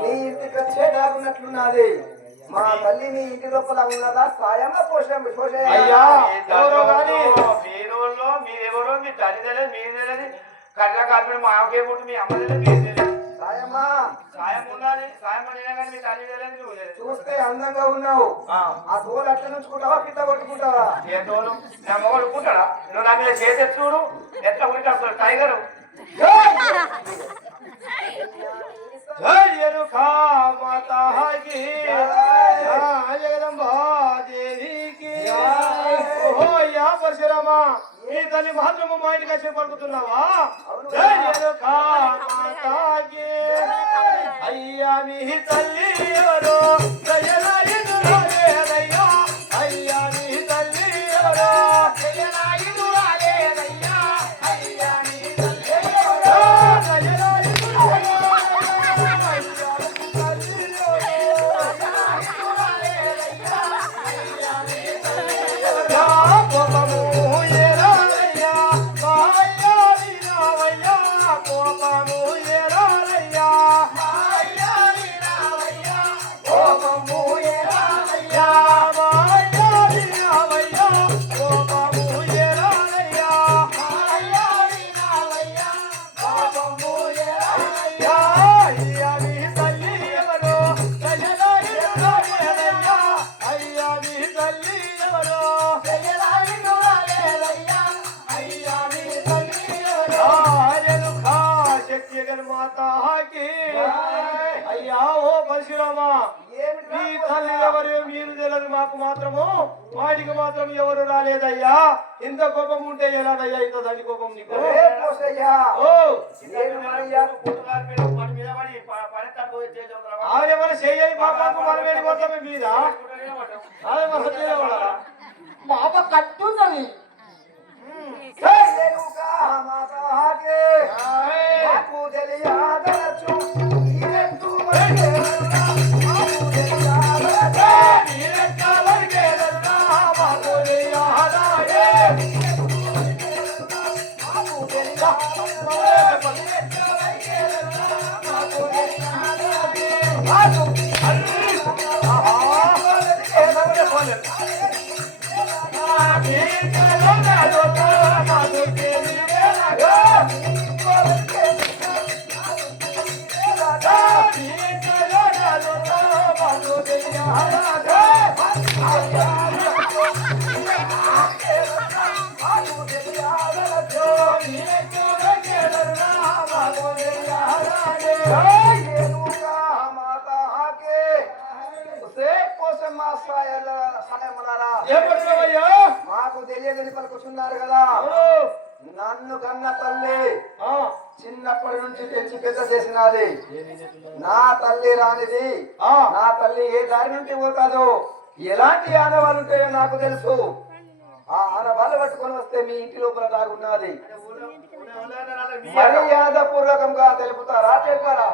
నీ ఇంటికి వచ్చేదాకున్నట్లున్నది. మా తల్లి నీ ఇంటి లోపల ఉన్నదా? సాయమా అయ్యా ఎవరో కానీ మీరోళ్ళు మీరెవరో మీ తల్లి తెలియదు మీరు తెలియదు కట్ల కాల్పడి మా ఆకే పుట్టి మీ అమ్మ తెలియదు మీరు తెలియదు. సాయమా సాయం ఉండాలి. సాయం పడినా కానీ మీ తల్లి తెలియదు నువ్వు తెలియదు. చూస్తే అందంగా ఉన్నావు. ఆ తోలు అట్లా నుంచుకుంటావా పిట్ట కొట్టుకుంటావా? ఏ తోలు నా మొగడు పుట్టాడా? నువ్వు నా మీద చేసే చూడు ఎట్లా ఉంటాడు టైగరు. పరశురామా ఈ తల్లి మాత్రము మా ఇంటికి వచ్చి పలుకుతున్నావా? అయ్యా మీ తల్లి ఎవరో అయ్యా మీ తల్లి ఎవరో అయ్యా ఓ పరశురామా మీ తల్లి ఎవరు మీరు తెలియదు మాకు మాత్రము వాడికి మాత్రం ఎవరు రాలేదయ్యా. ఇంత కోపం ఉంటే ఎలాగయ్యా ఇంత దండి కోపం నీకు? ఏమైనా చెయ్యి పాపకు మనం వెళ్ళిపోతామే మీద పాప కట్టున్నది. మాకు తెలియదని పలుకుతున్నారు కదా. నన్ను కన్న తల్లి చిన్నప్పటి నుంచి తెచ్చి పెద్ద చేసినది. నా తల్లి రానిది. నా తల్లి ఏ దారి నుండి పోతాదో ఎలాంటి ఆనవాళ్ళు ఉంటాయో నాకు తెలుసు. ఆ ఆనవాళ్ళు పట్టుకొని వస్తే మీ ఇంటి లోపల దాగున్నది. మర్యాద పూర్వకంగా తెలుపుతారా? చెప్పారా?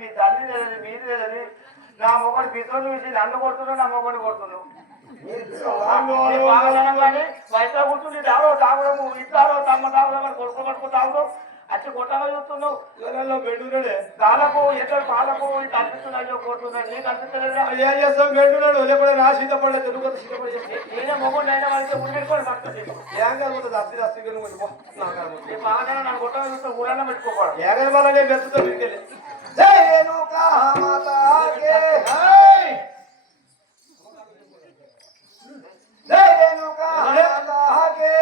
మీ తల్లి లేదని మీరు లేదని నా మొక్కడు పితోని చూసి నన్ను కొడుతున్నావు, నా మొక్కడిని కొడుతున్నావు. బయట కూర్చుంటే తాగడము తాగడము ఇట్లాడో తమ్మ తాగడం కొడుకు పట్టుకు తాగడం అచ్చి కొట్టగా చూస్తున్నావు జనాల్లో మెండున్నాడే కాలకు ఎక్కడ పాలకు కనిపిస్తున్నాయో కోరుతున్నాడు నీకు అనిపిస్తలేదా ఏం చేస్తాం మెండున్నాడు లేకపోతే నా సీతపడలే తెలుగు సీతపడి నేనే మొగ్గుండి అయినా వాళ్ళకి ముందెట్టుకొని పడుతుంది ఏంగా ఉంటుంది అస్తి అస్తి నీ బాగా నన్ను కొట్టగా చూస్తే ఊరన్నా పెట్టుకోకూడదు ఏగని వాళ్ళనే మెత్తుతో వీడికెళ్ళి జై రేణుకా మాతా కే జై రేణుకా మాతా కే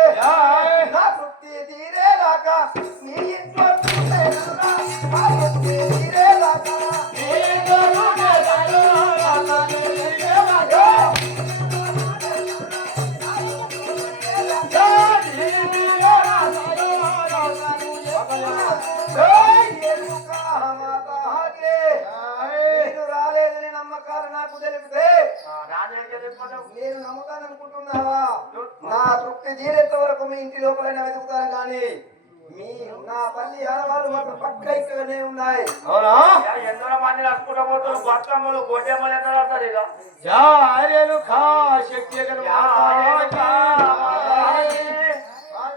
నా తృప్తి తీరేదాకా నీ ఇంట్లో పూసేదల్లా, నా తృప్తి తీరేదాకా నీ ఇంట్లో పూసేదల్లా, జై రేణుకా మాతా కే. మీరు రాలేదని నమ్మకాలు నాకు తెలిపితే నేను నమ్ముతాననుకుంటున్నావా? నా తృప్తి తీరేంత వరకు మీ ఇంటి లోపలైనా వెతుకుతాను కానీ మీ నా తల్లి ఆడవాళ్ళు మాత్రం పక్క ఇక్కడనే ఉన్నాయి. అవునా ఎందరో మంది నడుచుకుంటా పోతారు బతుకమ్మలు గొడ్డెమ్మలు ఎంత ఆడతారు ఇక జారేలు ఖా శక్తి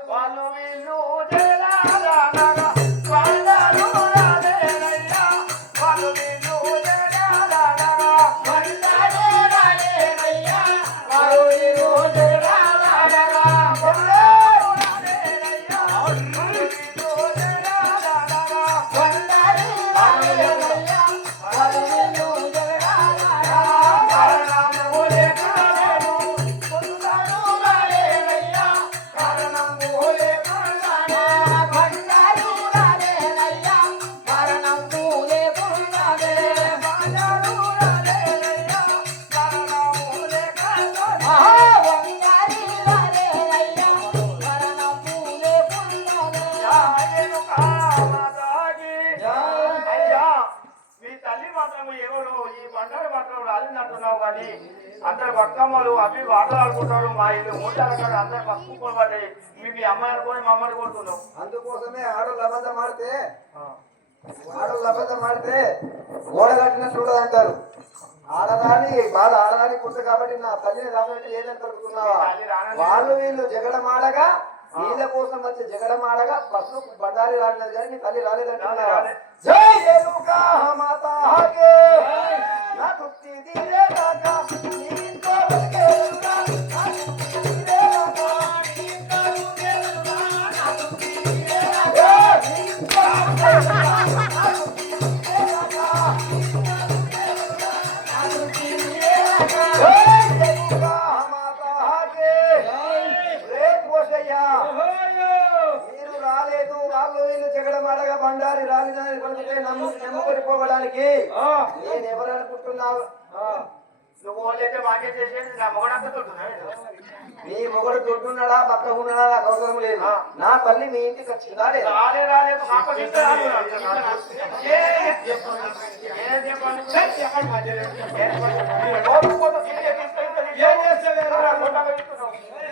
వాళ్ళు వీళ్ళు జనాలనగా వందలు రాలేనయ్యా, వాళ్ళు వీళ్ళు జనాలనగా వందలు రాలేనయ్యా, వాళ్ళు వీళ్ళు జనాలనగా వందలు రాలేనయ్యా, వాళ్ళు వీళ్ళు జనాలనగా వందలు రాలేనయ్యా, వాళ్ళు వీళ్ళు జనాలనగా కారణము లేకనేను వందలు రాలేనయ్యా, కారణము లేకున్నానే వందలు రాలేనయ్యా, కారణము లేకున్నానే వందలు రాలేనయ్యా, కారణము లేకున్నానే అయ్యా మీ తల్లి మాత్రం ఎవరు ఈ బండారు మాత్రం రాలిందంటున్నావు కానీ అందరు బతుకమ్మలు అవి ఆటలాడుకుంటారు మా ఇల్లు మూటాల కాడ అందరు పసుపు పడ్డాయి మీ అమ్మాయి అనుకోని మా అమ్మని కొడుతున్నావు అందుకోసమే ఆడోళ్ళు అబద్ధం ఆడితే గోడ కట్టినట్టు ఉండదు అంటారు. ఆడదాని బాధ ఆడదాని పుట్టు కాబట్టి నా తల్లిని రాబట్టి లేదని కలుగుతున్నావా? వాళ్ళు వీళ్ళు జగడమాడగా వీళ్ళ కోసం వచ్చి జగడమాడగా బస్సు బండారి రాలినది కానీ నీ తల్లి రాలేదంటున్నావా? జై రేణుకా మాతా కే. నా తృప్తి తీరేదాకా నీ ఇంట్లో బతికేదల్లా, నా తృప్తి తీరేదాకా నీ ఇంట్లో బతికేదల్లా, నా తృప్తి తీరేదాకా నీ ఇంట్లో బతికేదల్లా, నా తృప్తి తీరేదాకా నా తృప్తి తీరేదాకా. జై రేణుకా మాతా కే. రే కోసయ్యా, మీరు రాలేదు వాళ్ళు వీళ్ళు జగడమాడగా బండారి రాలిదని పలికితే నమ్ముకొనిపోవడానికి నేను ఎవరు అనుకుంటున్నావు? నువ్వు వాళ్ళైతే మాకే చేసేది నా మొగడంతా తొట్టున్నాడు నీ మొగడు దొడ్డున్నాడా పక్క ఉన్నాడా నాకు అవసరం లేదు. నా తల్లి మీ ఇంటికి వచ్చిందా లేదా? రాలేదు మాకు